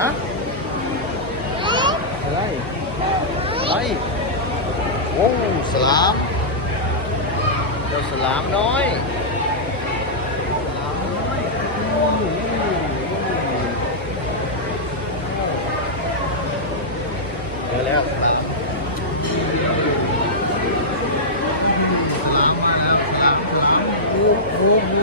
ฮะอะไรอะไรโอ้สลามเจ้าสลามน้อยสลามน้อยเจอแล้วสลามมาแล้วสลามโอ้โห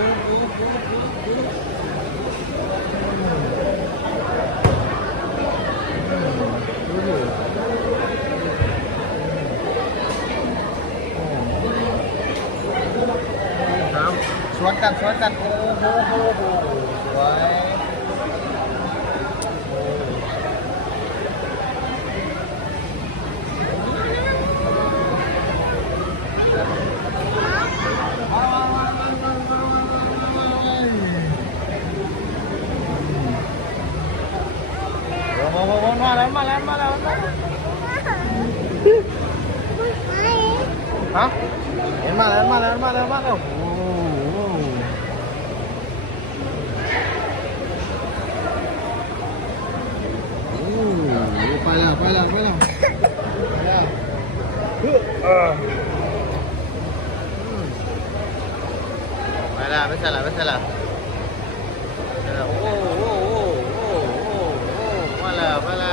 ครับสวนกันโอ้โหสวยมาแล้วฮะเห็นมาแล้วโอ้โหไปแล้วไม่ใช่ละโอ้มาแล้ว